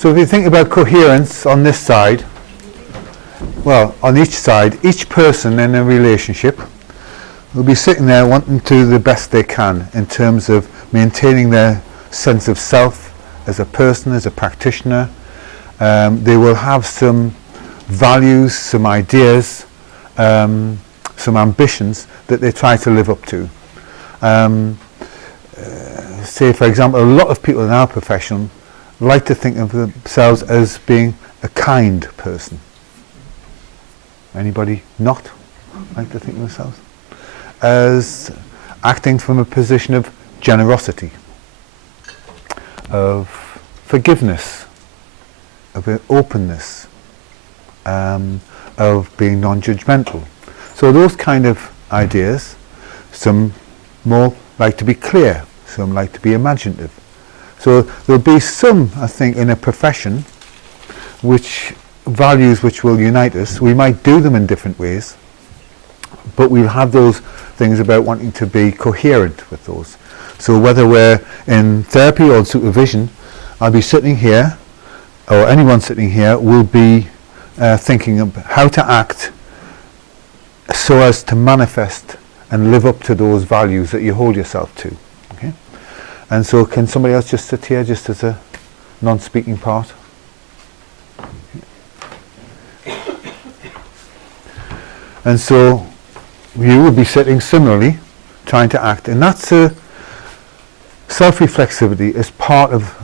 So if you think about coherence on this side, well, on each side, each person in a relationship will be sitting there wanting to do the best they can in terms of maintaining their sense of self as a person, as a practitioner. They will have some values, some ideas, some ambitions that they try to live up to. Say, for example, a lot of people in our profession like to think of themselves as being a kind person. Anybody not like to think of themselves as acting from a position of generosity, of forgiveness, of openness, of being non-judgmental. So those kind of ideas, some more like to be clear, some like to be imaginative. So there'll be some, I think, in a profession which values which will unite us. We might do them in different ways, but we'll have those things about wanting to be coherent with those. So whether we're in therapy or supervision, I'll be sitting here, or anyone sitting here will be thinking of how to act so as to manifest and live up to those values that you hold yourself to. Okay? And so can somebody else just sit here just as a non-speaking part? And so you will be sitting similarly, trying to act, and that's a self-reflexivity is part of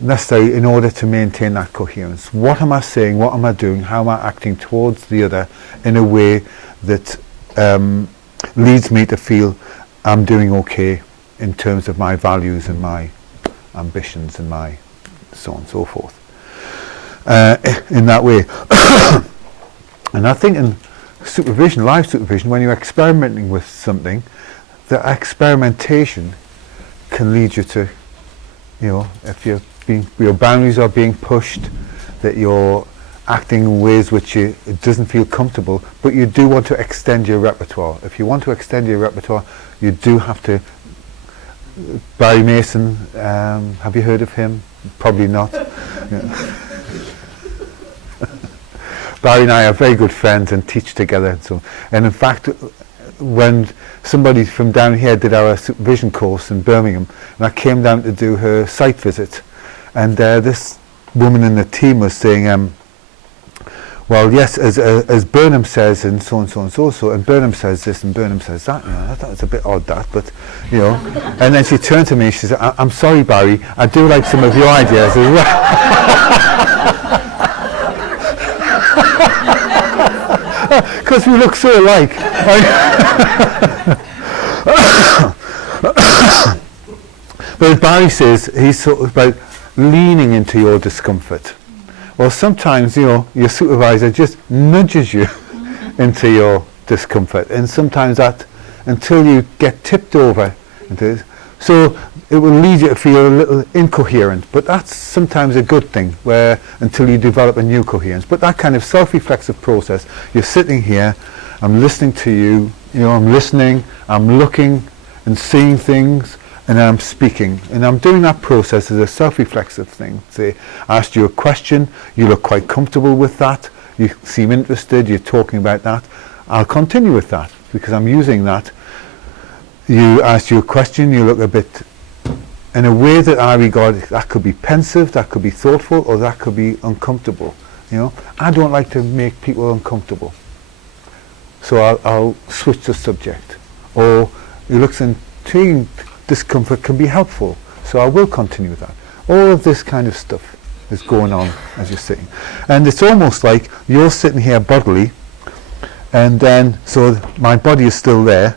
necessary in order to maintain that coherence. What am I saying? What am I doing? How am I acting towards the other in a way that leads me to feel I'm doing okay in terms of my values and my ambitions and my so on and so forth. In that way. And I think in supervision, live supervision, when you're experimenting with something, the experimentation can lead you to, if your boundaries are being pushed, that you're acting in ways which it doesn't feel comfortable, but you do want to extend your repertoire. If you want to extend your repertoire, you do have to. Barry Mason, have you heard of him? Probably not. Barry and I are very good friends and teach together. And in fact, when somebody from down here did our supervision course in Birmingham, and I came down to do her site visit, and this woman in the team was saying, well, yes, as Burnham says, and so and so and so, and Burnham says this and Burnham says that. I thought it was a bit odd that, but And then she turned to me. She said, "I'm sorry, Barry. I do like some of your ideas as well." Because we look so alike. But as Barry says, he's sort of about leaning into your discomfort. Well, sometimes, your supervisor just nudges you into your discomfort, and sometimes that, until you get tipped over into this, so it will lead you to feel a little incoherent, but that's sometimes a good thing, where until you develop a new coherence. But that kind of self-reflexive process, you're sitting here, I'm listening to you, I'm listening, I'm looking and seeing things, and I'm speaking, and I'm doing that process as a self-reflexive thing. Say, I asked you a question, you look quite comfortable with that, you seem interested, you're talking about that, I'll continue with that, because I'm using that. You asked you a question, you look a bit, in a way that I regard, that could be pensive, that could be thoughtful, or that could be uncomfortable. I don't like to make people uncomfortable. So I'll switch the subject. Or you look intriguing, discomfort can be helpful, so I will continue with that. All of this kind of stuff is going on as you're sitting. And it's almost like you're sitting here bodily, and then, so my body is still there,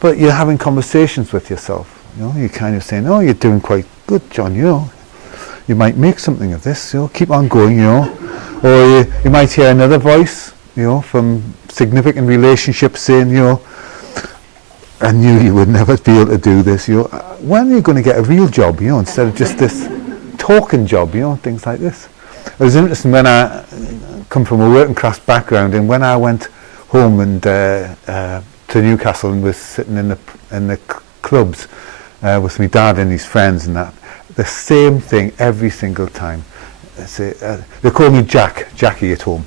but you're having conversations with yourself. You're kind of saying, oh, you're doing quite good, John, you might make something of this, keep on going, Or you might hear another voice, from significant relationships saying, I knew you would never be able to do this. When are you going to get a real job, instead of just this talking job, things like this. It was interesting when I come from a working class background, and when I went home and to Newcastle and was sitting in the clubs with my dad and his friends and that, the same thing every single time. they call me Jackie at home,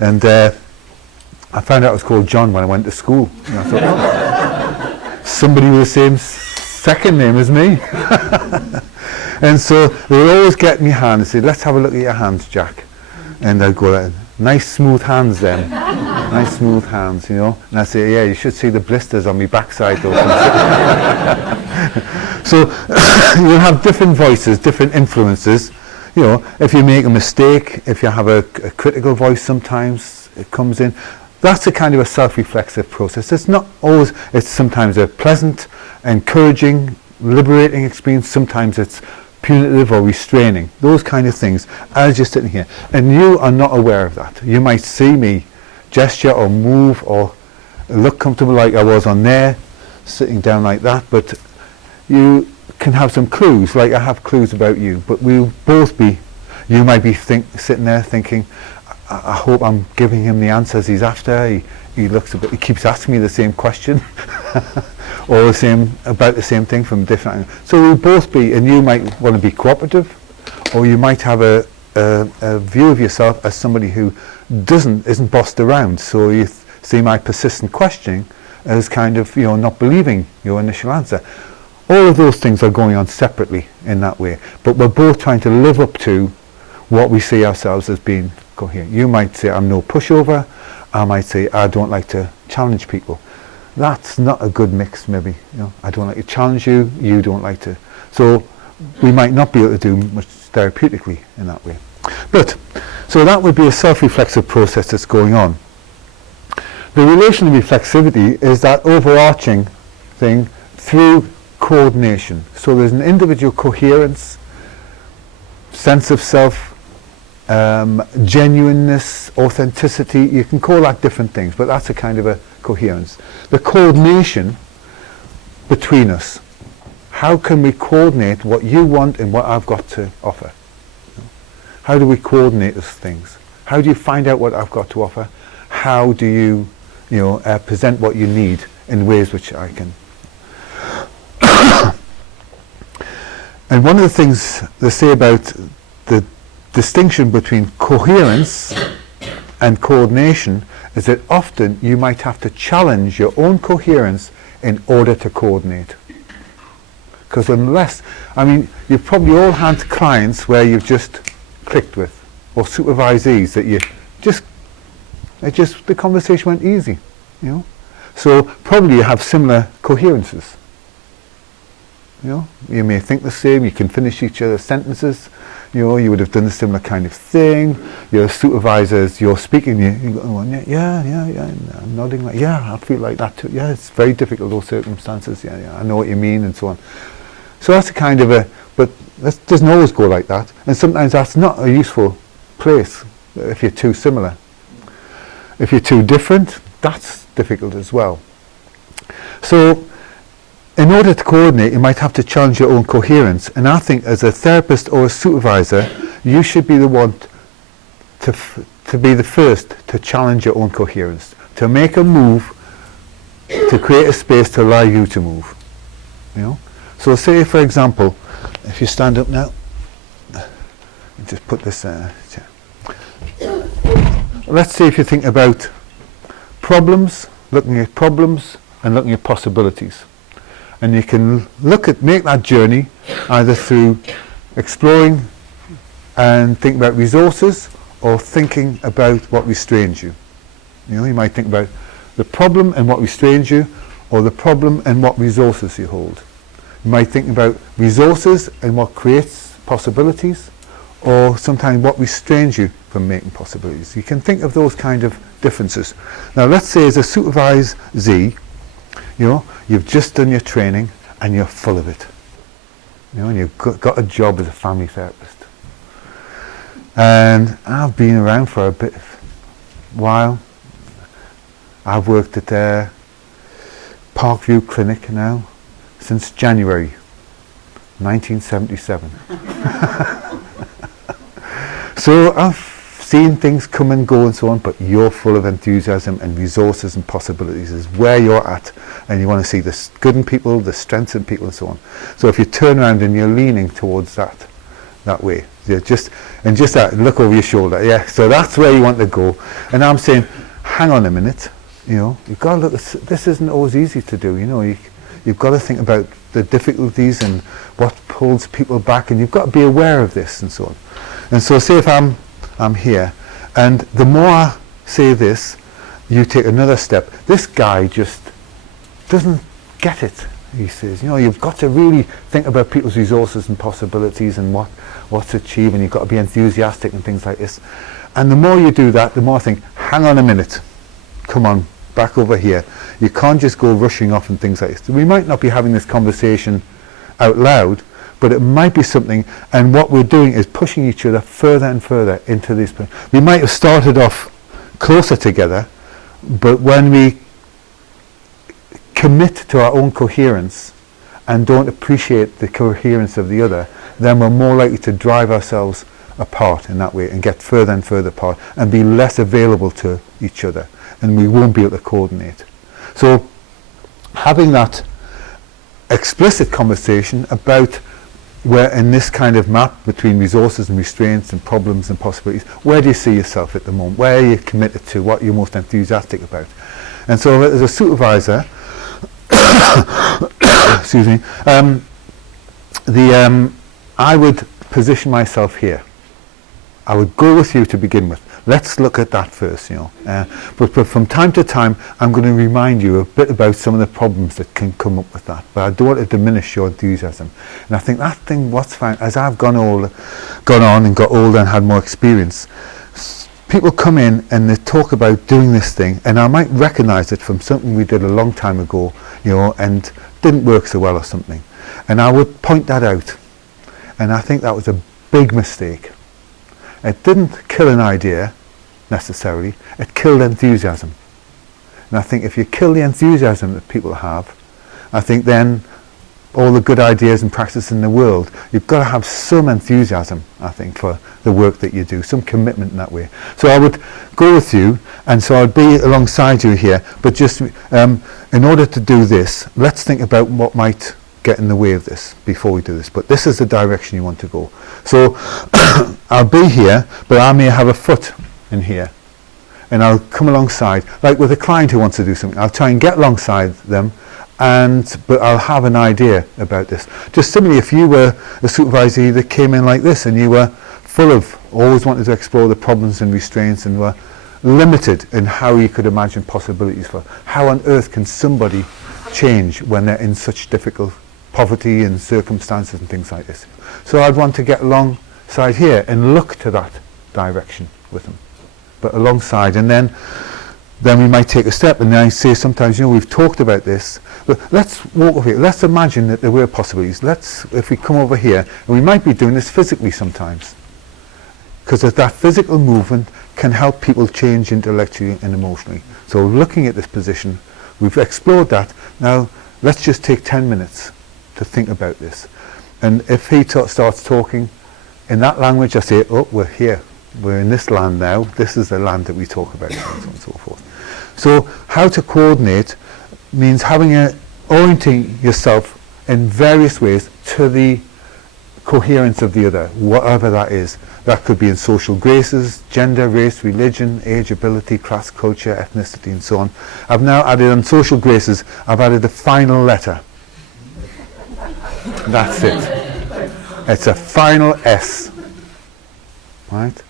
and I found out I was called John when I went to school. And I thought, oh, somebody with the same second name as me. And so they would always get me hand and say, let's have a look at your hands, Jack. And I'd go, nice smooth hands then. Nice smooth hands, you know. And I'd say, yeah, you should see the blisters on my backside though. So you'll have different voices, different influences. You know, if you make a mistake, if you have a critical voice sometimes, it comes in. That's a kind of a self-reflexive process. It's not always, it's sometimes a pleasant, encouraging, liberating experience. Sometimes it's punitive or restraining. Those kind of things as you're sitting here. And you are not aware of that. You might see me gesture or move or look comfortable like I was on there, sitting down like that, but you can have some clues, like I have clues about you, but we'll both be, you might be sitting there thinking, I hope I'm giving him the answers he's after. He looks a bit, he keeps asking me the same question or about the same thing from different angles. So we'll both be, and you might want to be cooperative, or you might have a view of yourself as somebody who isn't bossed around. So you see my persistent questioning as kind of, you know, not believing your initial answer. All of those things are going on separately in that way, but we're both trying to live up to what we see ourselves as being coherent. You might say, I'm no pushover. I might say, I don't like to challenge people. That's not a good mix, maybe. You know, I don't like to challenge you, you don't like to. So we might not be able to do much therapeutically in that way. But, so that would be a self-reflexive process that's going on. The relational reflexivity is that overarching thing through coordination. So there's an individual coherence, sense of self, genuineness, authenticity. You can call that different things, but that's a kind of a coherence. The coordination between us. How can we coordinate what you want and what I've got to offer? How do we coordinate those things? How do you find out what I've got to offer? How do you, present what you need in ways which I can? And one of the things they say about the distinction between coherence and coordination is that often you might have to challenge your own coherence in order to coordinate. Because you've probably all had clients where you've just clicked with, or supervisees that the conversation went easy, So probably you have similar coherences. You may think the same, you can finish each other's sentences, you would have done a similar kind of thing. Your supervisors, you're speaking, you go, yeah, I'm nodding like, yeah, I feel like that too. Yeah, it's very difficult, those circumstances, yeah, I know what you mean, and so on. So that's a kind of but that doesn't always go like that, and sometimes that's not a useful place if you're too similar. If you're too different, that's difficult as well. So, in order to coordinate, you might have to challenge your own coherence. And I think as a therapist or a supervisor, you should be the one to be the first to challenge your own coherence, to make a move, to create a space to allow you to move. So say, for example, if you stand up now, just put this let's say if you think about problems, looking at problems and looking at possibilities. And you can make that journey either through exploring and think about resources or thinking about what restrains you. You might think about the problem and what restrains you, or the problem and what resources you hold. You might think about resources and what creates possibilities, or sometimes what restrains you from making possibilities. You can think of those kind of differences. Now let's say as a supervisee, you've just done your training and you're full of it. And you've got a job as a family therapist. And I've been around for a while. I've worked at Parkview Clinic now since January 1977. So I've seen things come and go and so on, but you're full of enthusiasm and resources and possibilities is where you're at, and you want to see the good in people, the strengths in people and so on. So if you turn around and you're leaning towards that, that way. Just that, look over your shoulder. Yeah, so that's where you want to go. And I'm saying, hang on a minute. You've got to look. This isn't always easy to do. You've got to think about the difficulties and what pulls people back, and you've got to be aware of this and so on. And so, say if I'm here, and the more I say this, you take another step. This guy just doesn't get it. He says, you've got to really think about people's resources and possibilities and what's achieved, and you've got to be enthusiastic and things like this. And the more you do that, the more I think, hang on a minute, come on, back over here. You can't just go rushing off and things like this. We might not be having this conversation out loud, but it might be something, and what we're doing is pushing each other further and further into this. We might have started off closer together, but when we commit to our own coherence and don't appreciate the coherence of the other, then we're more likely to drive ourselves apart in that way and get further and further apart and be less available to each other, and we won't be able to coordinate. So having that explicit conversation about where in this kind of map between resources and restraints and problems and possibilities, where do you see yourself at the moment? Where are you committed to? What you're most enthusiastic about? And so as a supervisor, excuse me, I would position myself here. I would go with you to begin with. Let's look at that first, but from time to time, I'm going to remind you a bit about some of the problems that can come up with that. But I don't want to diminish your enthusiasm. And I think that thing, what's fine, as I've gone on and got older and had more experience, people come in and they talk about doing this thing, and I might recognise it from something we did a long time ago, and didn't work so well or something. And I would point that out. And I think that was a big mistake. It didn't kill an idea, necessarily. It killed enthusiasm. And I think if you kill the enthusiasm that people have, I think then all the good ideas and practices in the world, you've got to have some enthusiasm, I think, for the work that you do, some commitment in that way. So I would go with you, and so I'd be alongside you here, but just in order to do this, let's think about what might get in the way of this before we do this. But this is the direction you want to go. So I'll be here, but I may have a foot in here, and I'll come alongside, like with a client who wants to do something. I'll try and get alongside them, but I'll have an idea about this. Just similarly, if you were a supervisor that came in like this, and you were full of, always wanted to explore the problems and restraints, and were limited in how you could imagine possibilities for how on earth can somebody change when they're in such difficult poverty and circumstances and things like this. So I'd want to get alongside here and look to that direction with them, but alongside, and then we might take a step, and then I say sometimes, we've talked about this, but let's walk over here. Let's imagine that there were possibilities. If we come over here, and we might be doing this physically sometimes, because that physical movement can help people change intellectually and emotionally. So looking at this position, we've explored that. Now let's just take 10 minutes to think about this. And if he starts talking in that language, I say, oh, we're here. We're in this land now. This is the land that we talk about, and so on and so forth. So how to coordinate means orienting yourself in various ways to the coherence of the other, whatever that is. That could be in social graces, gender, race, religion, age, ability, class, culture, ethnicity, and so on. I've now added on social graces, I've added the final letter. That's it. It's a final S, right?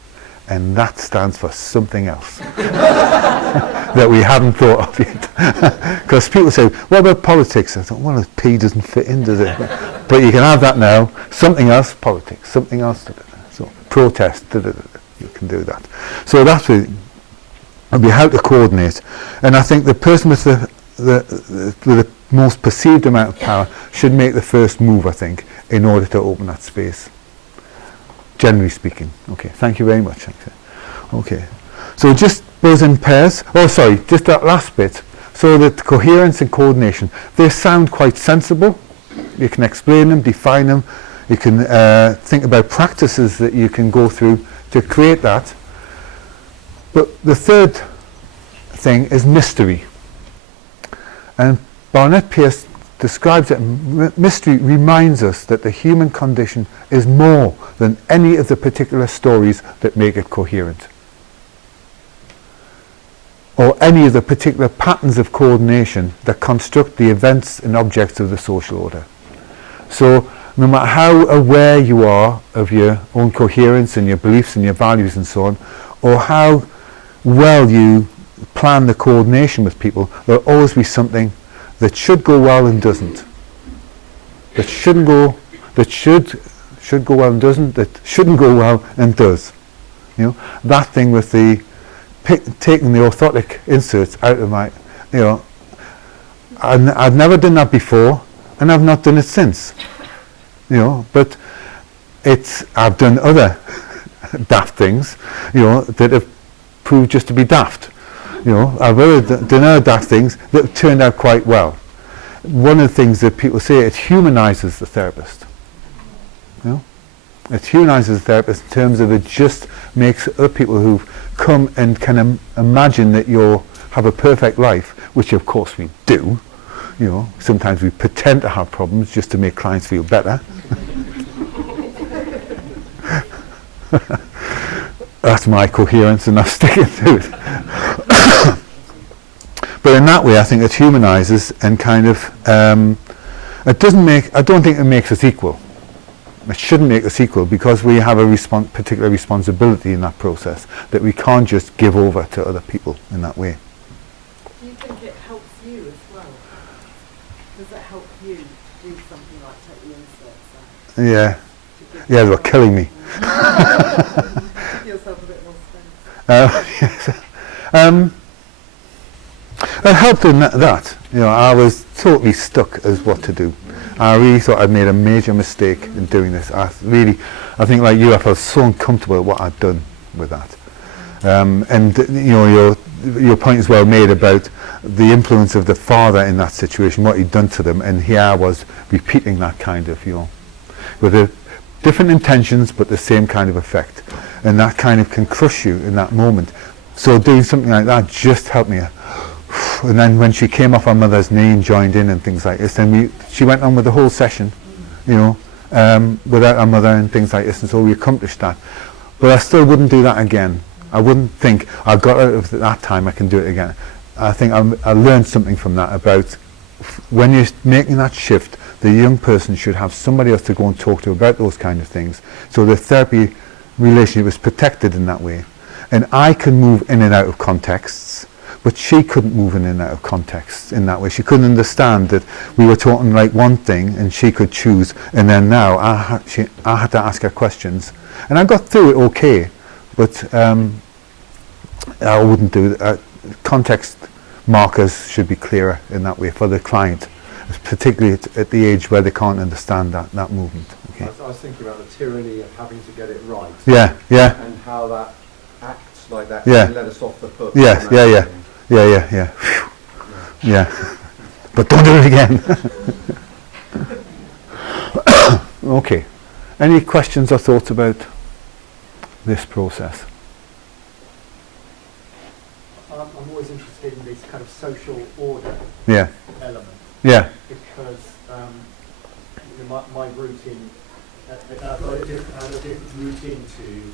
And that stands for something else that we haven't thought of yet. Because people say, what about politics? I thought, well, the P doesn't fit in, does it? But you can have that now. Something else, politics. Something else, so protest. You can do that. So that's what would be how to coordinate. And I think the person with the most perceived amount of power should make the first move, I think, in order to open that space. Generally speaking. Okay, thank you very much. Okay, so just those in pairs. Oh, sorry, just that last bit. So that coherence and coordination, they sound quite sensible. You can explain them, define them. You can think about practices that you can go through to create that. But the third thing is mystery. And Barnett Pearce describes it. Mystery reminds us that the human condition is more than any of the particular stories that make it coherent, or any of the particular patterns of coordination that construct the events and objects of the social order. So no matter how aware you are of your own coherence and your beliefs and your values and so on, or how well you plan the coordination with people, there'll always be something that should go well and doesn't. That should go well and doesn't, that shouldn't go well and does. You know, that thing with the taking the orthotic inserts out of my, you know, I've never done that before, and I've not done it since. You know, but I've done other daft things, you know, that have proved just to be daft. You know, I've done other daft things that have turned out quite well. One of the things that people say, it humanizes the therapist. You know, it humanizes the therapist in terms of it just makes other people who've come and can imagine that you have a perfect life, which of course we do. You know, sometimes we pretend to have problems just to make clients feel better. That's my coherence, and I'm sticking to it. But in that way, I think it humanizes and kind of it doesn't make. I don't think it makes us equal. It shouldn't make us equal, because we have a particular responsibility in that process that we can't just give over to other people in that way. Do you think it helps you as well? Does it help you do something like take the inserts out? Yeah. Yeah, they were killing me. Give yourself a bit more space. Yes. It helped in that. You know, I was totally stuck as what to do. I really thought I'd made a major mistake in doing this. I think like you, I felt so uncomfortable at what I'd done with that. And you know, your point is well made about the influence of the father in that situation, what he'd done to them, and here I was repeating that kind of, you know, with a different intentions but the same kind of effect, and that kind of can crush you in that moment. So doing something like that just helped me. And then when she came off our mother's knee and joined in and things like this, then she went on with the whole session, you know, without our mother and things like this, and so we accomplished that. But I still wouldn't do that again. I wouldn't think I got out of that time, I can do it again. I think I learned something from that about when you're making that shift, the young person should have somebody else to go and talk to about those kind of things. So the therapy relationship is protected in that way. And I can move in and out of contexts, but she couldn't move in and out of contexts in that way. She couldn't understand that we were talking like one thing and she could choose, and then now I had to ask her questions. And I got through it okay, but I wouldn't do that. Context markers should be clearer in that way for the client, particularly at the age where they can't understand that movement. Okay. I was thinking about the tyranny of having to get it right. Yeah, yeah. And how that acts like that Yeah. can let us off the hook. Yes, yeah. Phew. Yeah. But don't do it again. Okay. Any questions or thoughts about this process? I'm always interested in this kind of social order Yeah. element. Yeah. Because my route in, I've got a different route into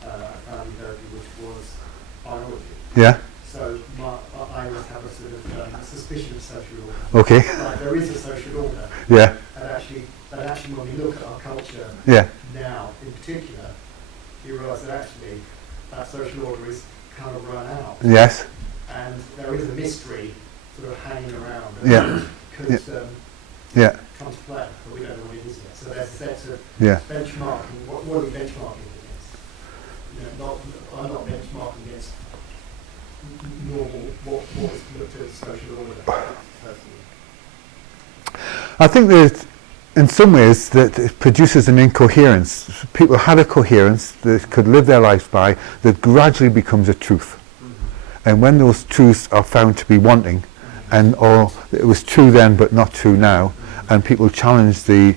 family therapy, which was biology. Yeah. So I always have a sort of suspicion of social order. Okay. Like there is a social order. Yeah. And actually when we look at our culture Yeah. now, in particular, you realise that actually that social order is kind of run out. Yes. And there is a mystery sort of hanging around. Yeah. Could Yeah. come to play, but we don't know what it is yet. So there's a sense of Yeah. benchmarking. What are we benchmarking against? I'm not benchmarking against normal, what is looked at as social order, personally. I think that in some ways that it produces an incoherence. People had a coherence that could live their lives by, that gradually becomes a truth. And when those truths are found to be wanting, and or it was true then but not true now, and people challenge the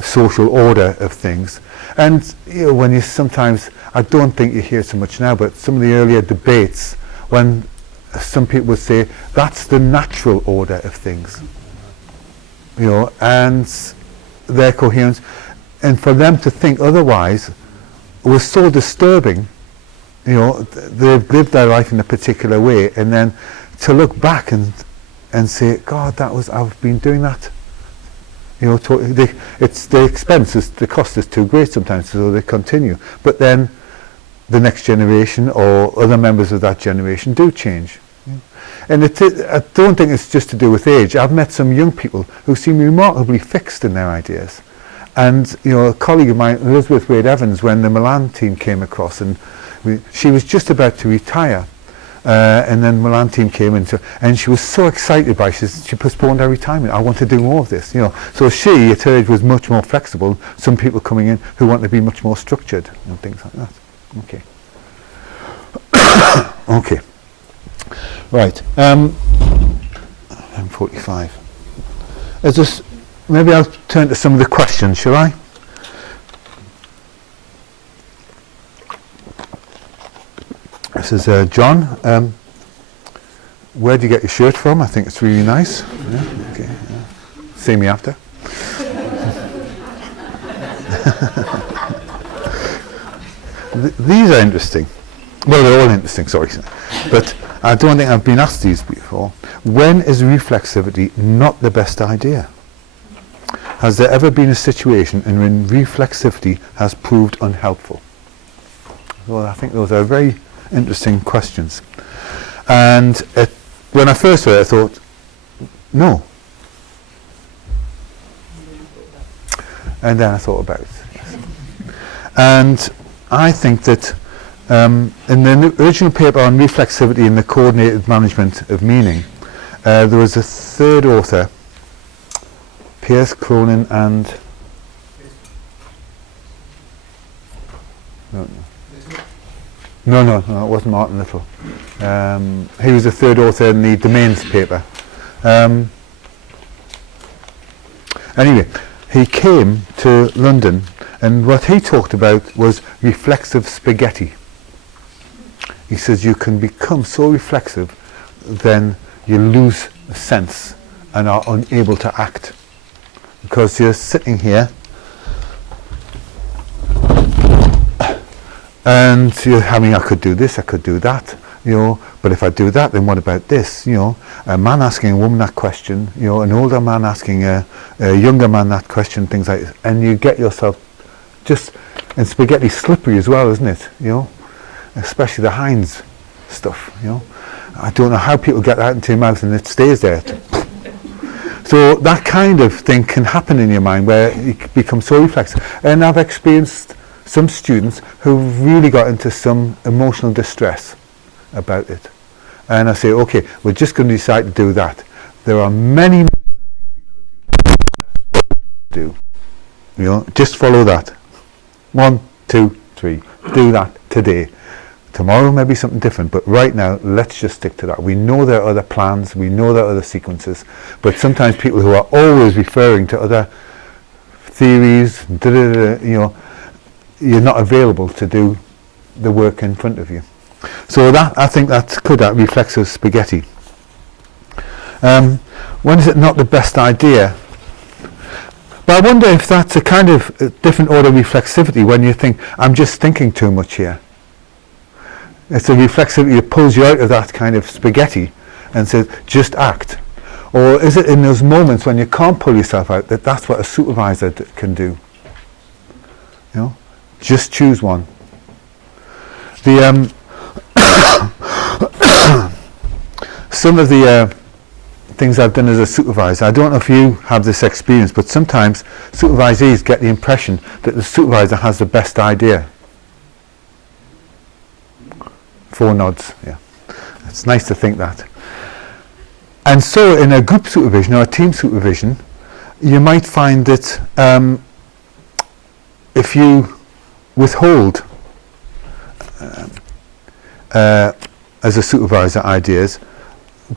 social order of things, and you know, when you sometimes, I don't think you hear so much now, but some of the earlier debates, when some people would say that's the natural order of things, and their coherence, and for them to think otherwise was so disturbing. They've lived their life in a particular way, and then to look back and say, God, I've been doing that. It's the expenses, the cost is too great sometimes, so they continue. But then the next generation or other members of that generation do change. And I don't think it's just to do with age. I've met some young people who seem remarkably fixed in their ideas. And a colleague of mine, Elizabeth Wade Evans, when the Milan team came across, and she was just about to retire, and then the Milan team came in, and she was so excited by it. She postponed her retirement. I want to do more of this. So she, at her age, was much more flexible. Some people coming in who want to be much more structured and things like that. Okay. Okay. Right. I'm 45. Maybe I'll turn to some of the questions, shall I? This is John. Where do you get your shirt from? I think it's really nice. Yeah, okay. Yeah. See me after. These are interesting. Well, they're all interesting, sorry. But I don't think I've been asked these before. When is reflexivity not the best idea? Has there ever been a situation in which reflexivity has proved unhelpful? Well, I think those are very interesting questions. And when I first heard it, I thought, no. And then I thought about it. Yes. And I think that in the original paper on reflexivity and the coordinated management of meaning, there was a third author, Pierce, Cronin, and no, it wasn't Martin Little. He was the third author in the domains paper. Anyway, he came to London, and what he talked about was reflexive spaghetti. He says you can become so reflexive, then you lose a sense and are unable to act. Because you're sitting here and you're having, I could do this, I could do that, but if I do that, then what about this? A man asking a woman that question, an older man asking a younger man that question, things like this, and you get yourself just, and spaghetti slippery as well, isn't it? Especially the Heinz stuff, I don't know how people get that into your mouth and it stays there. So that kind of thing can happen in your mind where you become so reflexive. And I've experienced some students who've really got into some emotional distress about it. And I say, okay, we're just going to decide to do that. There are many do. Just follow that. 1, 2, 3. Do that today. Tomorrow may be something different, but right now, let's just stick to that. We know there are other plans, we know there are other sequences, but sometimes people who are always referring to other theories, you're not available to do the work in front of you. So that, I think that's good, that reflexive spaghetti. When is it not the best idea? But I wonder if that's a kind of different order of reflexivity when you think, I'm just thinking too much here. It's a reflexivity that pulls you out of that kind of spaghetti and says, just act. Or is it in those moments when you can't pull yourself out that that's what a supervisor can do? Just choose one. The some of the things I've done as a supervisor, I don't know if you have this experience, but sometimes supervisees get the impression that the supervisor has the best idea. 4 nods, yeah. It's nice to think that. And so in a group supervision or a team supervision, you might find that if you withhold as a supervisor ideas,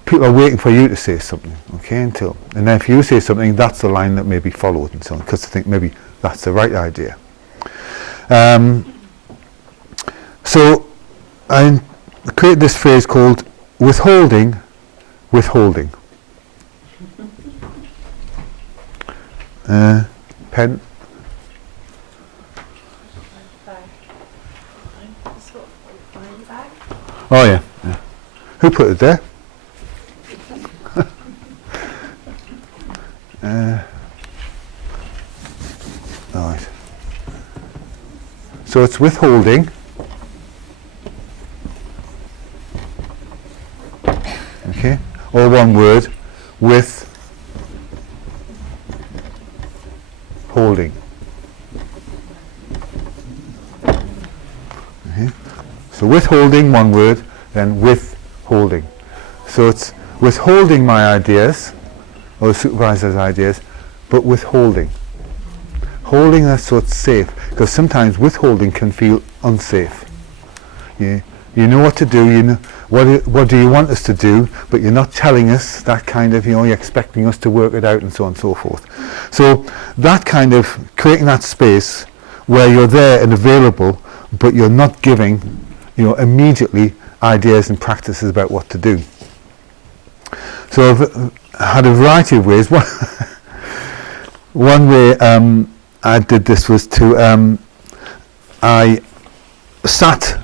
people are waiting for you to say something, okay, and then if you say something, that's the line that may be followed and so on, because I think maybe that's the right idea. So I created this phrase called withholding. Pen. Oh yeah, yeah. Who put it there? All right. So it's withholding. Okay, or one word, with holding. Okay. So withholding, one word, then withholding. So it's withholding my ideas, or the supervisor's ideas, but withholding. Holding that so it's safe, because sometimes withholding can feel unsafe. You know what to do, you know what do you want us to do, but you're not telling us, that kind of, you're expecting us to work it out and so on and so forth. So that kind of creating that space where you're there and available, but you're not giving, immediately ideas and practices about what to do. So I've had a variety of ways. One way I did this was to, I sat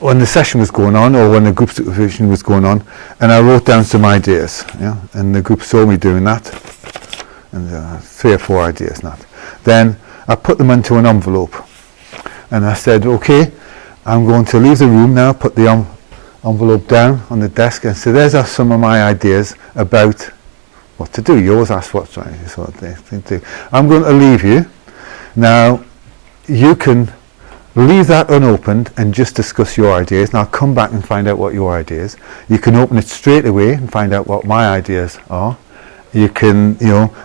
when the session was going on, or when the group supervision was going on, and I wrote down some ideas, and the group saw me doing that, and 3 or 4 ideas not. Then I put them into an envelope, and I said, okay, I'm going to leave the room now, put the envelope down on the desk, and so there's some of my ideas about what to do. You always ask what's right, sort of thing to do. I'm going to leave you. Now, you can leave that unopened and just discuss your ideas, and I'll come back and find out what your ideas. You can open it straight away and find out what my ideas are. You can,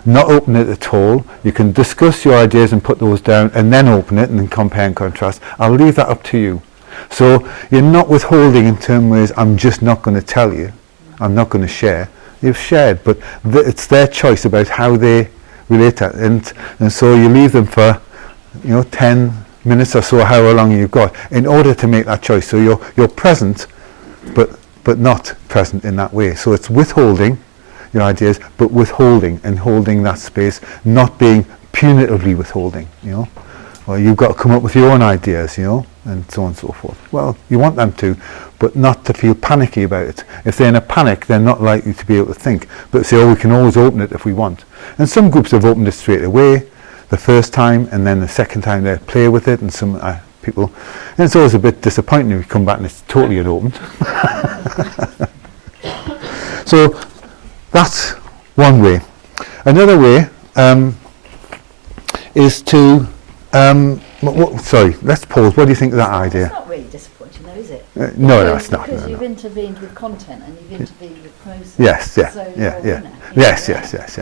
not open it at all. You can discuss your ideas and put those down and then open it and then compare and contrast. I'll leave that up to you. So you're not withholding in terms of ways, I'm just not going to tell you, I'm not going to share. You've shared, but it's their choice about how they relate that. And so you leave them for, 10 minutes or so, however long you've got, in order to make that choice. So you're present, but not present in that way. So it's withholding your ideas, but withholding and holding that space, not being punitively withholding, Or you've got to come up with your own ideas, and so on and so forth. Well, you want them to, but not to feel panicky about it. If they're in a panic, they're not likely to be able to think, but say, we can always open it if we want. And some groups have opened it straight away, the first time, and then the second time they play with it, and some people, and it's always a bit disappointing if you come back and it's totally unopened. So that's one way. Another way is to, sorry, let's pause. What do you think of that idea? It's not really disappointing though, is it? No, it's not. Because No, you've no. intervened with content and you've intervened with process. Yes, yeah, So yeah, you're a yeah. winner. Yes.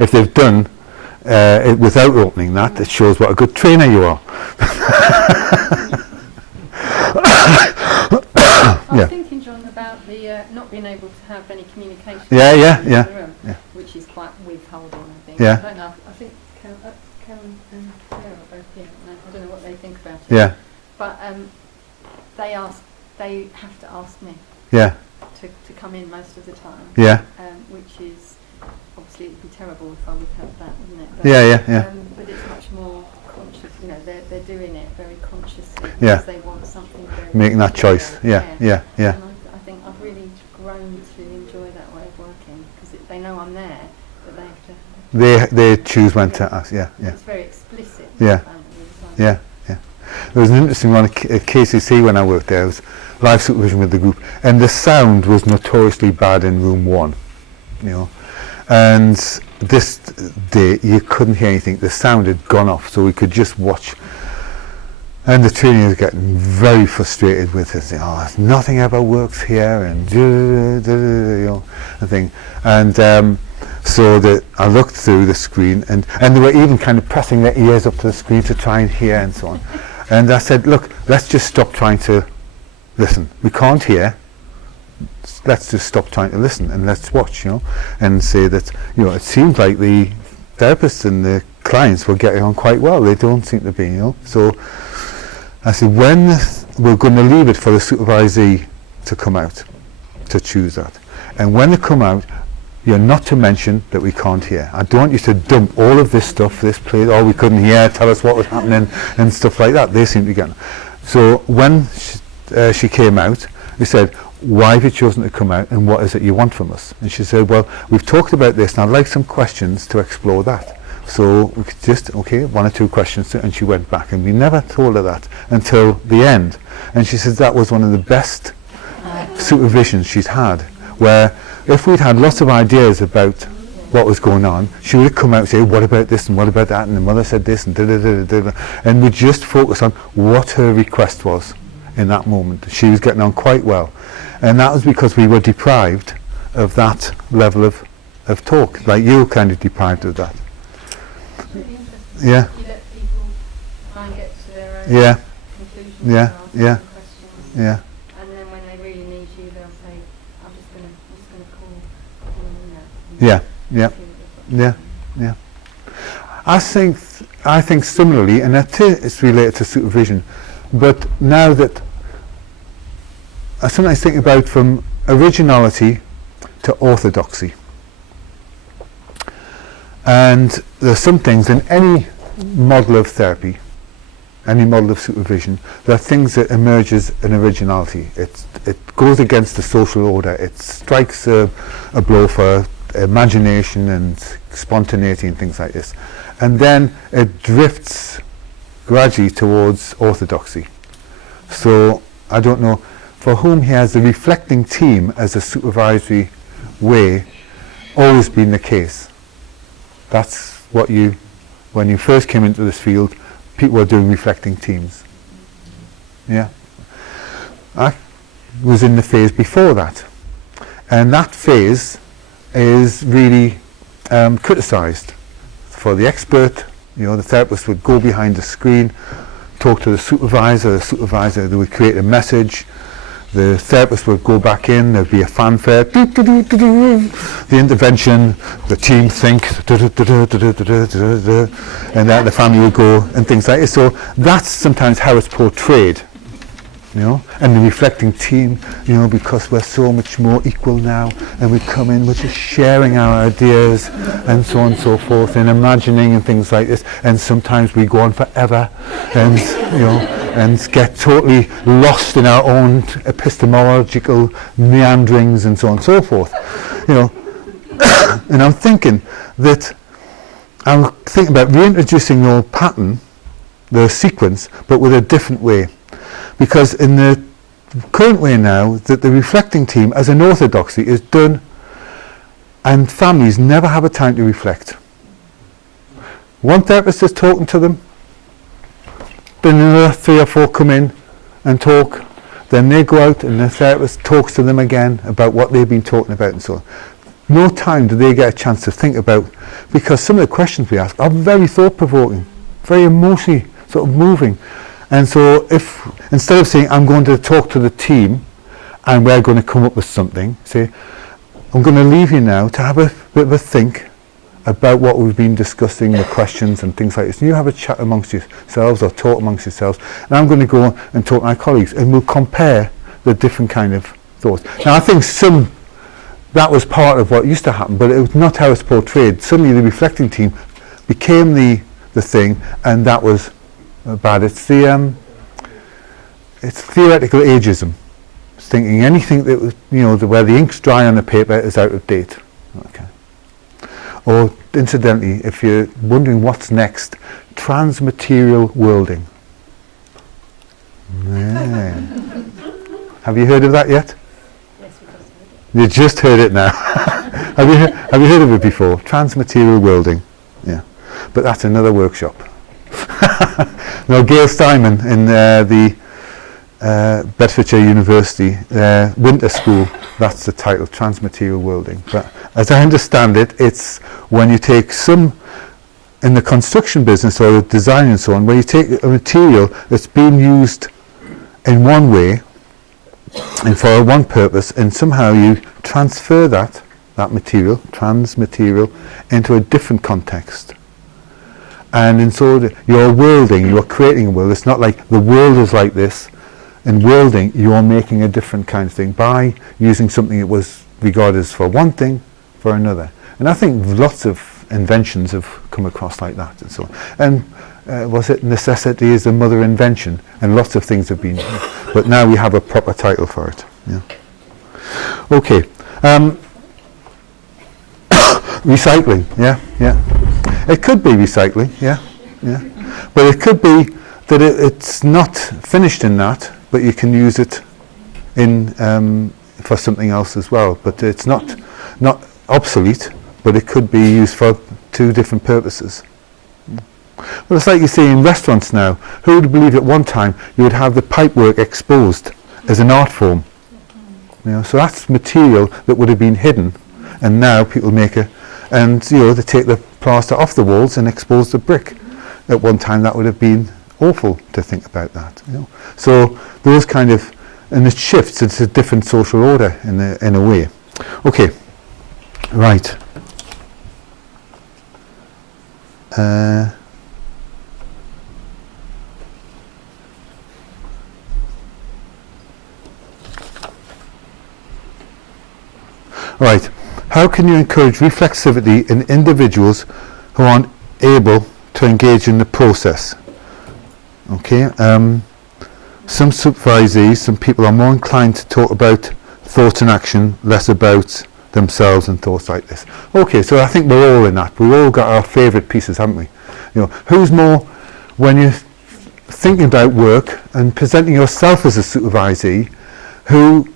If they've done it without opening that, it shows what a good trainer you are. I was Yeah. thinking, John, about the not being able to have any communication Yeah, in yeah, the room, yeah. which is quite withholding, I think. Yeah. I don't know. I think Karen and Claire are both here. I don't know what they think about it. Yeah, But they have to ask me yeah, to come in most of the time. yeah, Which is obviously it'd be terrible if I would have that, wouldn't it? But, yeah. but it's much more conscious. They're doing it very consciously Yeah. because they want something very Making that clear. choice. Yeah. And I think I've really grown to enjoy that way of working because they know I'm there, but they have to. They choose when to ask. Yeah. It's very explicit. Yeah. Yeah. There was an interesting one at KCC when I worked there. It was live supervision with the group, and the sound was notoriously bad in room 1. And this day you couldn't hear anything. The sound had gone off, so we could just watch. And the trainer was getting very frustrated with it, saying, nothing ever works here, and the thing. And so that I looked through the screen, and they were even kind of pressing their ears up to the screen to try and hear, and so on. And I said, look, let's just stop trying to listen. We can't hear. Let's just stop trying to listen and let's watch, and say that, it seems like the therapists and the clients were getting on quite well. They don't seem to be, So I said, when we're going to leave it for the supervisee to come out, to choose that. And when they come out, you're not to mention that we can't hear. I don't want you to dump all of this stuff, this place, oh, we couldn't hear, tell us what was happening, and stuff like that. They seem to be getting. So when she came out, we said, why have you chosen to come out, and what is it you want from us? And she said, well, we've talked about this, and I'd like some questions to explore that. So we could just, okay, 1 or 2 questions, and she went back, and we never told her that until the end. And she said that was one of the best supervisions she's had, where if we'd had lots of ideas about what was going on, she would have come out and say, what about this and what about that, and the mother said this, and da-da-da-da-da, and we'd just focus on what her request was in that moment. She was getting on quite well, and that was because we were deprived of that level of talk, like you were kind of deprived of that. Really interesting. Yeah. You let people try and get to their own Yeah. conclusions Yeah, and ask yeah. some questions. Yeah. And then when they really need you, they'll say, I'm just gonna call Yeah. Yeah. Yeah. Yeah. I think similarly, and that is related to supervision, but now that I sometimes think about from originality to orthodoxy. And there's some things in any model of therapy, any model of supervision, there are things that emerges in originality. It goes against the social order. It strikes a blow for imagination and spontaneity and things like this. And then it drifts gradually towards orthodoxy. So I don't know, for whom he has the reflecting team as a supervisory way always been the case. That's what when you first came into this field, people were doing reflecting teams. Yeah. I was in the phase before that. And that phase is really criticised. For the expert, the therapist would go behind the screen, talk to the supervisor they would create a message, the therapist would go back in, there'd be a fanfare, the intervention, the team think, and then the family would go, and things like this. So that's sometimes how it's portrayed, and the reflecting team, because we're so much more equal now, and we come in, we're just sharing our ideas, and so on and so forth, and imagining and things like this, and sometimes we go on forever, and and get totally lost in our own epistemological meanderings and so on and so forth. And I'm thinking about reintroducing the old pattern, the sequence, but with a different way. Because in the current way now, that the reflecting team as an orthodoxy is done, and families never have a time to reflect. One therapist is talking to them, then another 3 or 4 come in and talk, then they go out and the therapist talks to them again about what they've been talking about and so on. No time do they get a chance to think about, because some of the questions we ask are very thought-provoking, very emotionally sort of moving. And so if, instead of saying, I'm going to talk to the team and we're going to come up with something, say, I'm going to leave you now to have a bit of a think about what we've been discussing, the questions and things like this. And you have a chat amongst yourselves or talk amongst yourselves. And I'm going to go and talk to my colleagues and we'll compare the different kind of thoughts. Now I think that was part of what used to happen, but it was not how it's portrayed. Suddenly the reflecting team became the thing, and that was bad. It's it's theoretical ageism. It's thinking anything that was, where the ink's dry on the paper is out of date. Okay. Or incidentally, if you're wondering what's next, transmaterial worlding. Yeah. Have you heard of that yet? Yes, we just heard it. You just heard it now. have you heard of it before? Transmaterial worlding. Yeah. But that's another workshop. No, Gail Steinman in the Bedfordshire University winter school, that's the title, Transmaterial Worlding. But as I understand it, it's when you take in the construction business or the design and so on, where you take a material that's been used in one way and for one purpose, and somehow you transfer that material, transmaterial, into a different context. And in so you're worlding, you're creating a world. It's not like the world is like this. In worlding, you're making a different kind of thing by using something that was regarded as for one thing, for another. And I think lots of inventions have come across like that and so on. And was it necessity is the mother invention? And lots of things have been, but now we have a proper title for it. Yeah. Okay. Recycling, yeah. It could be recycling, yeah. But it could be that it's not finished in that, but you can use it in for something else as well. But it's not obsolete, but it could be used for two different purposes. Well, it's like you see in restaurants now. Who would believe at one time you would have the pipework exposed as an art form? So that's material that would have been hidden, and now people make and they take the plaster off the walls and expose the brick. At one time that would have been awful to think about that. So those kind of, and it shifts. It's a different social order in a way. Okay, right. Right. How can you encourage reflexivity in individuals who aren't able to engage in the process? Okay. Some supervisees, some people are more inclined to talk about thoughts and action, less about themselves and thoughts like this. Okay, so I think we're all in that. We've all got our favourite pieces, haven't we? Who's more, when you're thinking about work and presenting yourself as a supervisee, who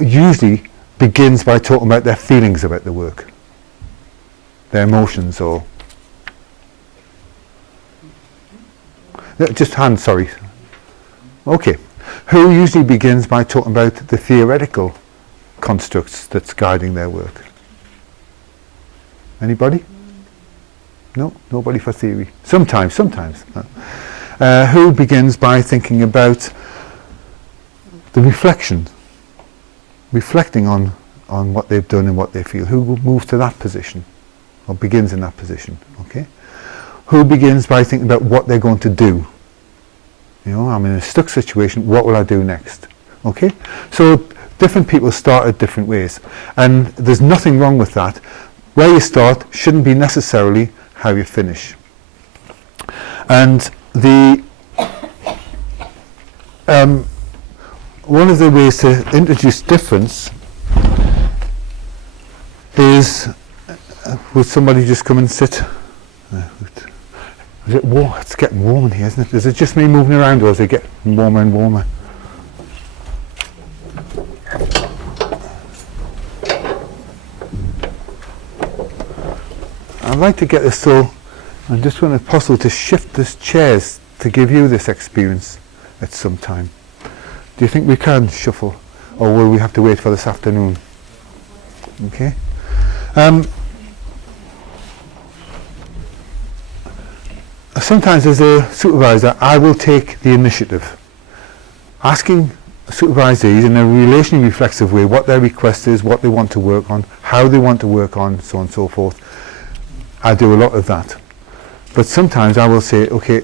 usually begins by talking about their feelings about the work, their emotions, or just hands, sorry. Okay, who usually begins by talking about the theoretical constructs that's guiding their work? Anybody? No, nobody for theory. Sometimes. Who begins by thinking about the reflection? Reflecting on what they've done and what they feel. Who moves to that position or begins in that position? Okay. Who begins by thinking about what they're going to do? I'm in a stuck situation, what will I do next? Okay. So different people start at different ways, and there's nothing wrong with that. Where you start shouldn't be necessarily how you finish. And one of the ways to introduce difference is, would somebody just come and sit? Is it warm? It's getting warm in here, isn't it? Is it just me moving around, or is it getting warmer and warmer? I'd like to get this so I'm just going to possible to shift this chairs to give you this experience at some time. Do you think we can shuffle, or will we have to wait for this afternoon? Okay. Sometimes as a supervisor I will take the initiative, asking supervisees in a relationally reflexive way what their request is, what they want to work on, how they want to work on, so on and so forth. I do a lot of that. But sometimes I will say, okay,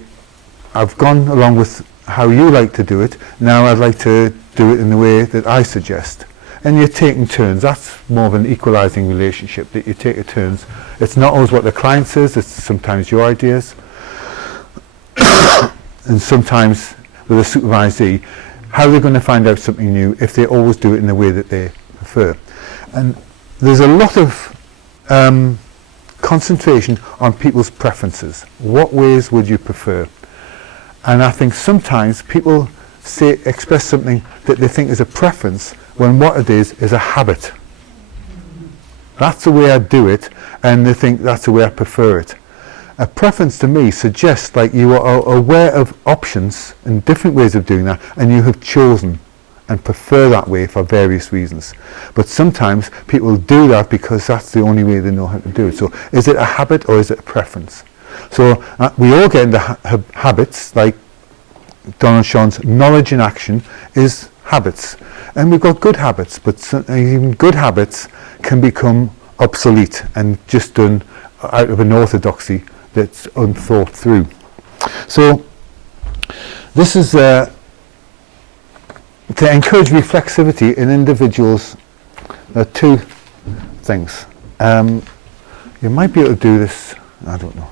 I've gone along with how you like to do it, now I'd like to do it in the way that I suggest. And you're taking turns. That's more of an equalising relationship, that you take turns. It's not always what the client says, it's sometimes your ideas. And sometimes with a supervisee, how they're going to find out something new if they always do it in the way that they prefer. And there's a lot of concentration on people's preferences. What ways would you prefer? And I think sometimes people express something that they think is a preference when what it is a habit. That's the way I do it, and they think that's the way I prefer it. A preference to me suggests like you are aware of options and different ways of doing that, and you have chosen and prefer that way for various reasons. But sometimes people do that because that's the only way they know how to do it. So is it a habit or is it a preference? So we all get into habits, like Donald Sean's knowledge in action is habits. And we've got good habits, but even good habits can become obsolete and just done out of an orthodoxy that's unthought through. So this is to encourage reflexivity in individuals. There are two things. you might be able to do this, I don't know.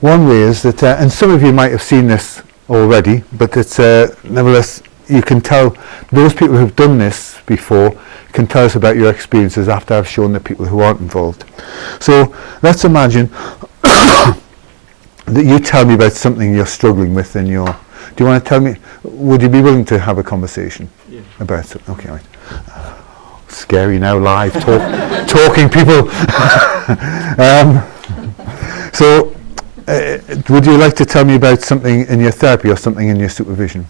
One way is that, and some of you might have seen this already, but it's nevertheless, you can tell, those people who've done this before can tell us about your experiences after I've shown the people who aren't involved. So let's imagine that you tell me about something you're struggling with in your, do you want to tell me, would you be willing to have a conversation about it? Okay, right. Scary now, live, talking people. So, would you like to tell me about something in your therapy or something in your supervision?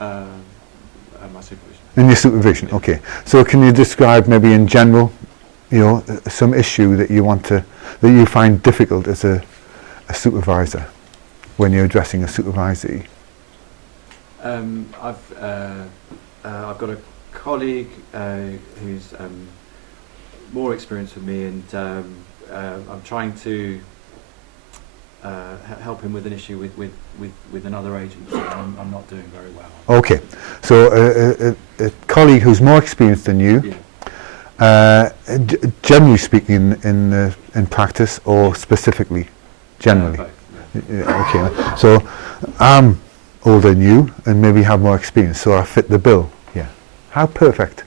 My supervision. In your supervision, okay. So can you describe maybe in general, some issue that you want to, that you find difficult as a supervisor when you're addressing a supervisee? I've got a colleague who's more experienced with me, and I'm trying to help him with an issue with another agency. I'm not doing very well. Okay, so a colleague who's more experienced than you, generally speaking in practice or specifically? Generally. Both, Okay, so I'm older than you and maybe have more experience, so I fit the bill. Yeah. How perfect.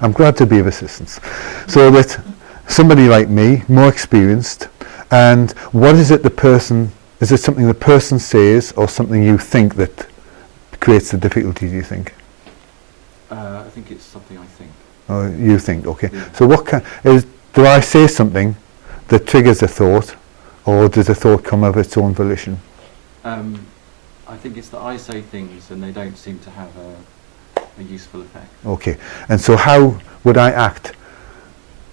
I'm glad to be of assistance. So that somebody like me, more experienced, and what is it is it something the person says or something you think that creates the difficulty, do you think? I think it's something I think. Oh, you think, okay. Yeah. So do I say something that triggers a thought, or does a thought come of its own volition? I think it's that I say things and they don't seem to have a useful effect. Okay, and so how would I act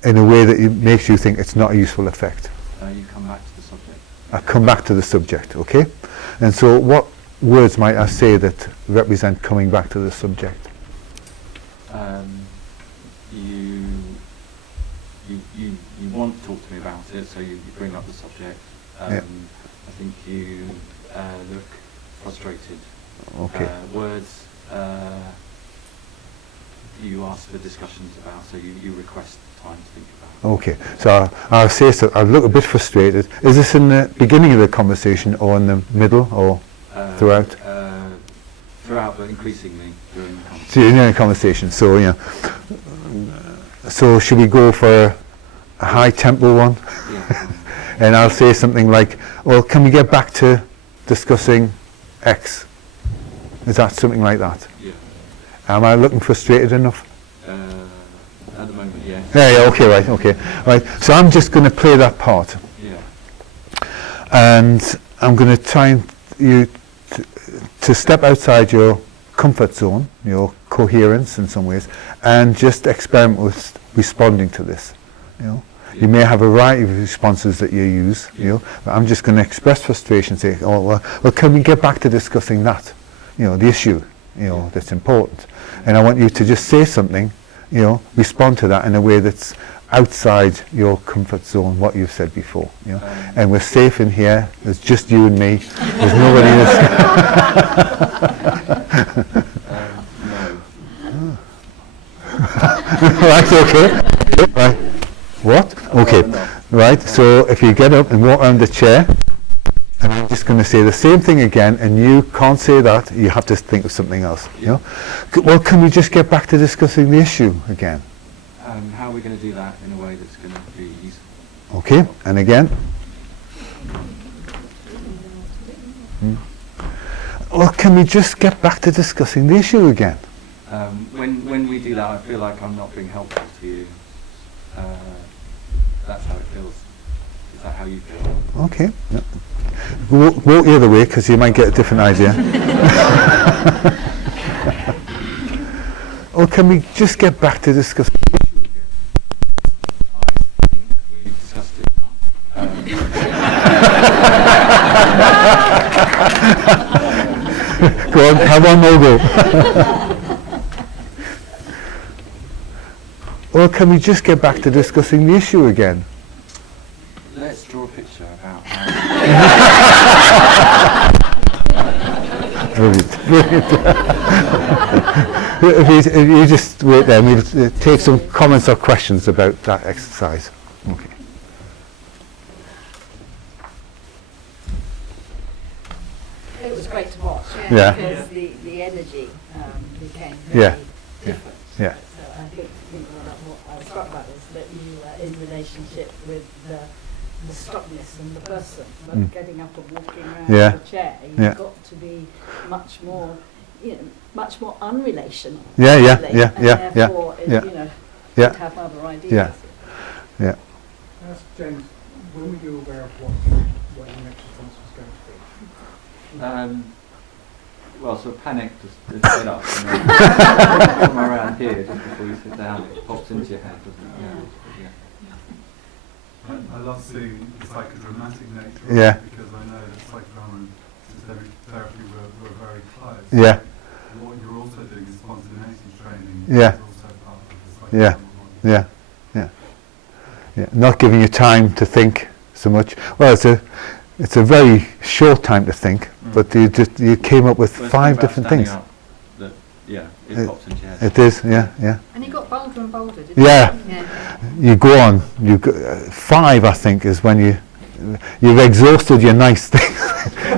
in a way that makes you think it's not a useful effect? You come back to the subject. I come back to the subject, okay? And so what words might I say that represent coming back to the subject? You want to talk to me about it, so you bring up the subject. I think you look frustrated. Okay. Words you ask for discussions about, so you request time to think about. Okay, so I'll say so. I look a bit frustrated. Is this in the beginning of the conversation or in the middle or throughout? Throughout, but increasingly during the conversation. So in the conversation. So so should we go for a high tempo one? Yeah. And I'll say something like, well, can we get back to discussing X? Is that something like that? Yeah. Am I looking frustrated enough? At the moment, yeah. Yeah, okay, right. So I'm just going to play that part. Yeah. And I'm going to try you to step outside your comfort zone, your coherence in some ways, and just experiment with responding to this. You may have a variety of responses that you use, but I'm just going to express frustration, say, oh, well, can we get back to discussing that, the issue, that's important. And I want you to just say something, respond to that in a way that's outside your comfort zone, what you've said before, and we're safe in here, there's just you and me, there's nobody else. No. Right, okay. Right. What? Okay. Right, so if you get up and walk around the chair, and I'm just going to say the same thing again, and you can't say that, you have to think of something else. Well, can we just get back to discussing the issue again? How are we going to do that in a way that's going to be useful? Okay, and again. Well, can we just get back to discussing the issue again? When we do that, I feel like I'm not being helpful to you. That's how it feels. Is that how you feel? Okay. Yeah. Walk the other way, because you might get a different idea. Or can we just get back to discussing the issue again? I think we've discussed it now. Go on, have one more go. Or can we just get back to discussing the issue again? Let's draw a picture about Brilliant. If you just wait there, we'll take some comments or questions about that exercise. Okay. It was great to watch. Yeah. Because the energy became very Yeah. different. Yeah. So I think what I was struck about is that you were in relationship with the struckness and the person, but Mm. getting up and walking around Yeah. the chair, you've Yeah. got to be much more, much more unrelational. Yeah, yeah, really, yeah, and yeah, yeah, therefore, yeah. Yeah. you'd have other ideas. Yeah. Yeah. Ask James, when were you aware of what your next response was going to be? Well, so panic just get up and then come around here just before you sit down. It pops into your head, doesn't it? Yeah. I love seeing the psychodramatic nature Yeah. of it because I know that psychodrama and systemic therapy were very close. Yeah. And what you're also doing is spontaneity training Yeah. is also part of the Yeah. psychodrama. Yeah. Yeah. Not giving you time to think so much. Well, it's a very short time to think, but you came up with Well, it's 5 about different standing things. up that, yeah, it It- pops into your head. It is, yeah, yeah. And he got bolder and bolder, didn't Yeah. he? Yeah. You go on. 5, I think, is when you've exhausted your nice things,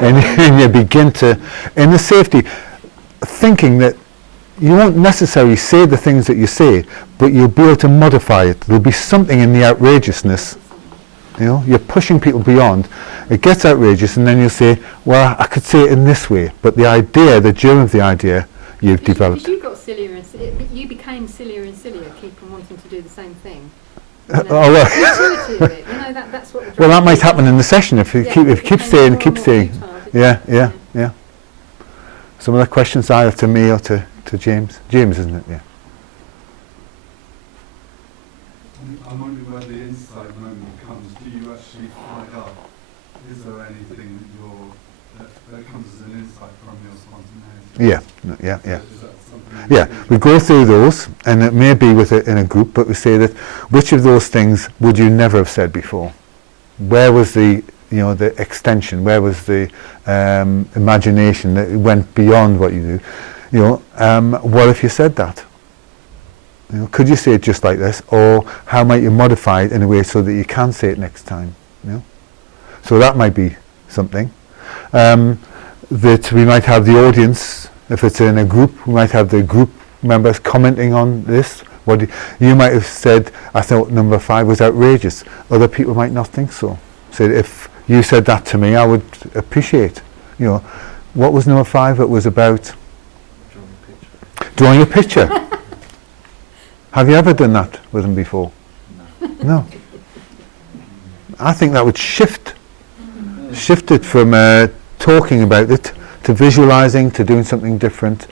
and you begin to, in the safety, thinking that you won't necessarily say the things that you say, but you'll be able to modify it. There'll be something in the outrageousness. You're pushing people beyond. It gets outrageous, and then you'll say, well, I could say it in this way, but the germ of the idea, you've developed. Because you got sillier and you became sillier and sillier, keeping wanting to do the same thing. Oh, well. Utility of it, that's what. Well, that might happen in the session if you Yeah, keep it became saying, more keep and more saying. futile, didn't Yeah, it? yeah, yeah. Some of the questions either to me or to James. James, isn't it? Yeah. I'm wondering where the insight moment comes. Do you actually fly up? Is there anything that comes as an insight from your spontaneity? Yeah. Is that something Yeah, we go through those, and it may be in a group, but we say that which of those things would you never have said before? Where was the extension? Where was the imagination that went beyond what you do? What if you said that? Could you say it just like this, or how might you modify it in a way so that you can say it next time? So that might be something. That we might have the audience, if it's in a group, we might have the group members commenting on this. You might have said, I thought number 5 was outrageous. Other people might not think so. So if you said that to me, I would appreciate. What was number 5? It was about drawing a picture. Have you ever done that with them before? No. I think that would shift it from talking about it to visualizing, to doing something different.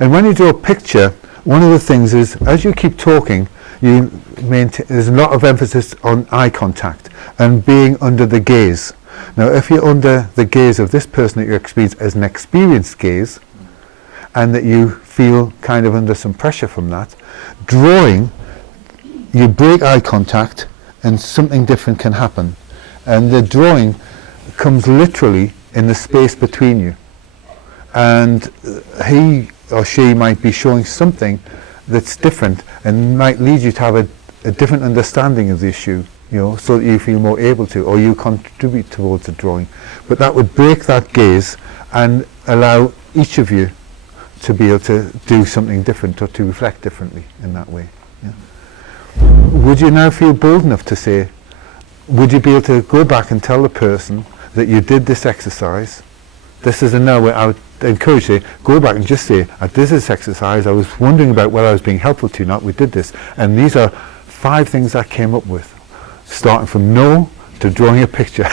And when you draw a picture, one of the things is, as you keep talking, there's a lot of emphasis on eye contact and being under the gaze. Now, if you're under the gaze of this person that you experience as an experienced gaze, and that you feel kind of under some pressure from that, drawing, you break eye contact and something different can happen. And the drawing comes literally in the space between you. And he or she might be showing something that's different and might lead you to have a different understanding of the issue, so that you feel more able to, or you contribute towards the drawing. But that would break that gaze and allow each of you to be able to do something different or to reflect differently in that way. Would you now feel bold enough to say, would you be able to go back and tell the person that you did this exercise? This is another way I would encourage you, go back and just say, I did this exercise, I was wondering about whether I was being helpful to you or not, we did this. And these are 5 things I came up with, starting from no to drawing a picture,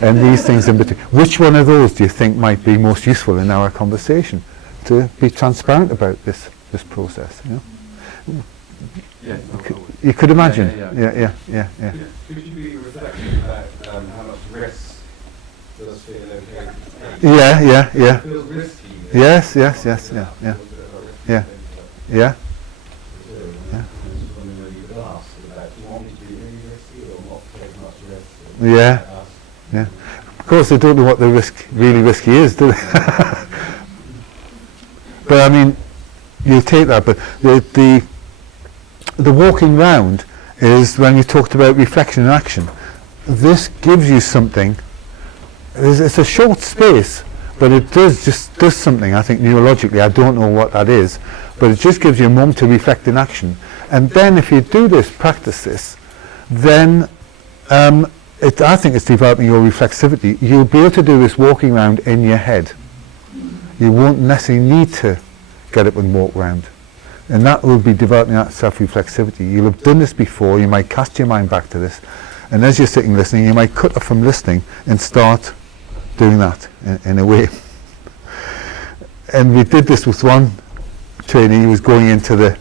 and these things in between. Which one of those do you think might be most useful in our conversation? To be transparent about this process. Yeah. You could imagine. Yeah. Could you be reflecting about how much risk does feel okay? Yeah. It feels risky. Yes. Yeah. Yeah. Yeah. Yeah. Yeah. Of course, they don't know what the really risky is, do they? But I mean, you take that, but the walking round is when you talked about reflection and action. This gives you something. It's a short space, but it does something, I think, neurologically. I don't know what that is, but it just gives you a moment to reflect in action. And then if you do this, practice this, then I think it's developing your reflexivity. You'll be able to do this walking around in your head. You won't necessarily need to get up and walk around. And that will be developing that self-reflexivity. You'll have done this before, you might cast your mind back to this, and as you're sitting listening, you might cut off from listening and start doing that in a way. And we did this with one trainee who was going into the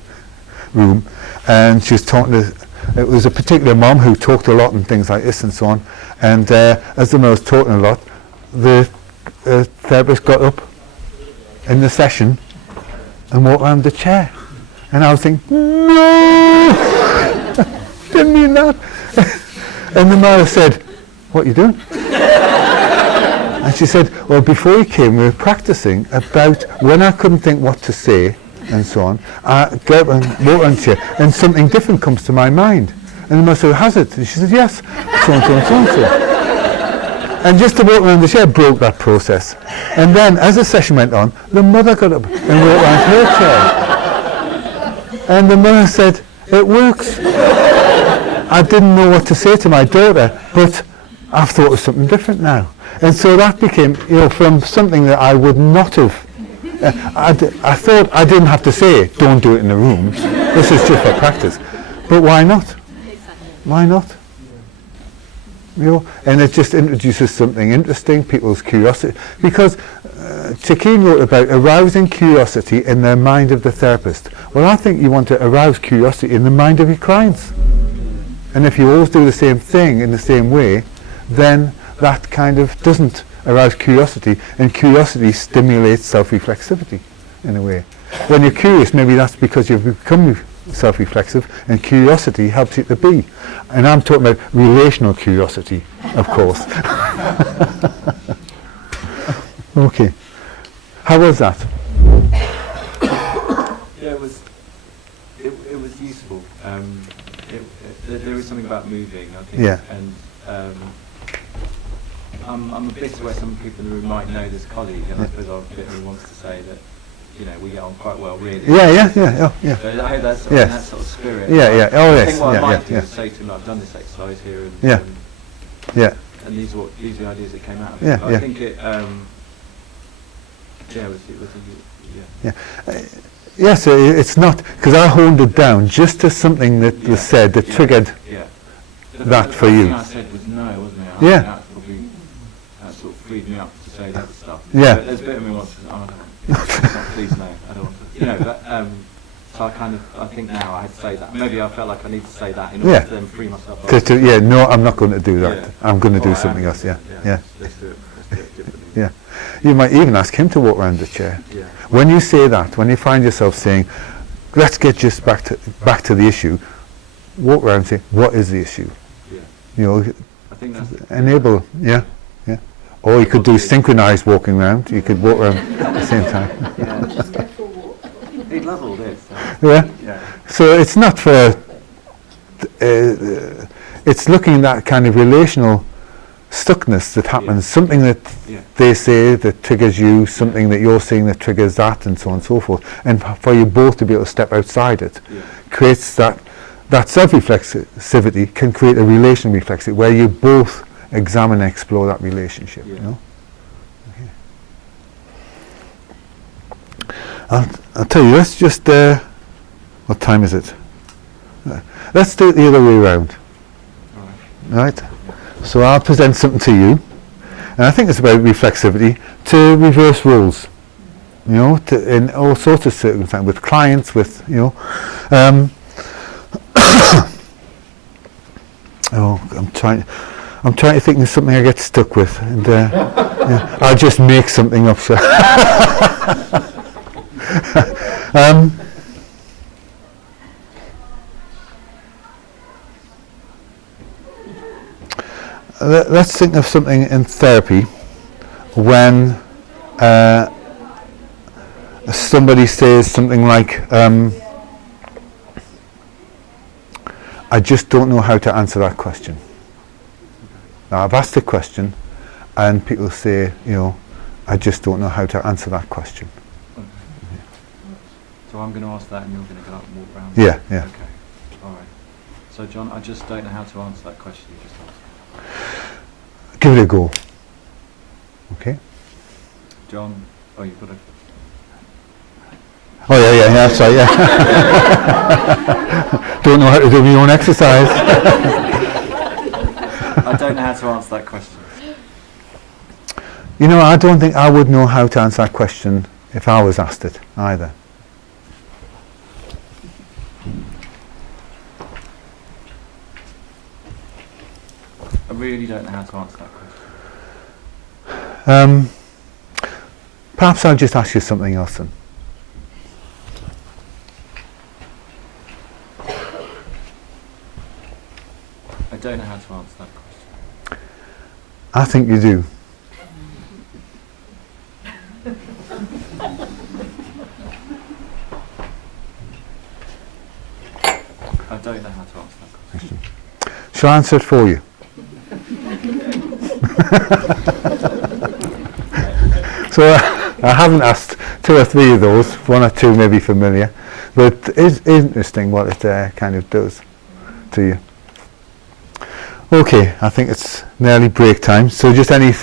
room, and she was talking to, it was a particular mom who talked a lot and things like this and so on, and as the mom was talking a lot, the therapist got up in the session and walked around the chair. And I was thinking, no! Didn't mean that. And the mother said, what are you doing? And she said, well, before you came, we were practicing about when I couldn't think what to say and so on, I get up and walk around the chair, and something different comes to my mind. And the mother said, has it? And she said, yes. So and so and so and so. And just to walk around the chair broke that process. And then, as the session went on, the mother got up and walked around her chair. And the mother said, it works. I didn't know what to say to my daughter, but I've thought of something different now. And so that became, from something that I would not have, I thought I didn't have to say, don't do it in the room. This is just for practice. But why not? Why not? And it just introduces something interesting, people's curiosity. Because Chikeen wrote about arousing curiosity in the mind of the therapist. Well, I think you want to arouse curiosity in the mind of your clients. And if you always do the same thing in the same way, then that kind of doesn't arouse curiosity, and curiosity stimulates self-reflexivity in a way. When you're curious, maybe that's because you've become self-reflexive, and curiosity helps you to be. And I'm talking about relational curiosity, of course. Okay. How was that? Yeah, it was useful. There is something about moving, I think. Yeah. And I'm a bit aware some people in the room might know this colleague, and I suppose I'm a bit who wants to say that, we get on quite well, really. Yeah. So I hope that's that sort of spirit. Oh, yes. I think what I might do is say to him, I've done this exercise here, and and these are the ideas that came out of it. I think it, Yes, it's not, because I honed it down just to something that was said that triggered that for you. The thing I said was no, wasn't it? That sort of freed me up to say that stuff. Yeah. But there's a bit of me wants to, please no, I don't want to. But, so I think now I had to say that. Maybe I felt like I need to say that in order to then free myself up. No, I'm not going to do that. I'm going to do something else, Let's do it differently. Yeah. You might even ask him to walk around the chair. Yeah. When you say that, when you find yourself saying, let's get just back to the issue, walk around and say, what is the issue? Yeah. I think that's enable, yeah. Or you could do synchronized walking around. You could walk around at the same time. Just go for a walk. He'd love all this. Yeah. So it's not for, it's looking at that kind of relational stuckness that happens, something that they say that triggers you, something that you're saying that triggers that, and so on and so forth. And for you both to be able to step outside it, creates that self-reflexivity can create a relational reflexivity where you both examine and explore that relationship. Okay. I'll tell you, let's just, what time is it? Let's do it the other way around. Right? So I'll present something to you, and I think it's about reflexivity, to reverse roles, in all sorts of circumstances, with clients, with, I'm trying to think of something I get stuck with, and I'll just make something up. So. Let's think of something in therapy when somebody says something like, I just don't know how to answer that question. Now, I've asked a question, and people say, I just don't know how to answer that question. Okay. So I'm going to ask that and you're going to get up and walk around? Yeah, yeah. Okay, all right. So John, I just don't know how to answer that question you just asked. Give it a go. Okay? John, oh, you've got to... Oh yeah, that's right, yeah. Don't know how to do my own exercise. I don't know how to answer that question. I don't think I would know how to answer that question if I was asked it either. I really don't know how to answer that question. Perhaps I'll just ask you something else then. I don't know how to answer that question. I think you do. I don't know how to answer that question. Shall I answer it for you? So I haven't asked 2 or 3 of those, 1 or 2 may be familiar, but it's interesting what it kind of does to you. Okay, I think it's nearly break time, so just any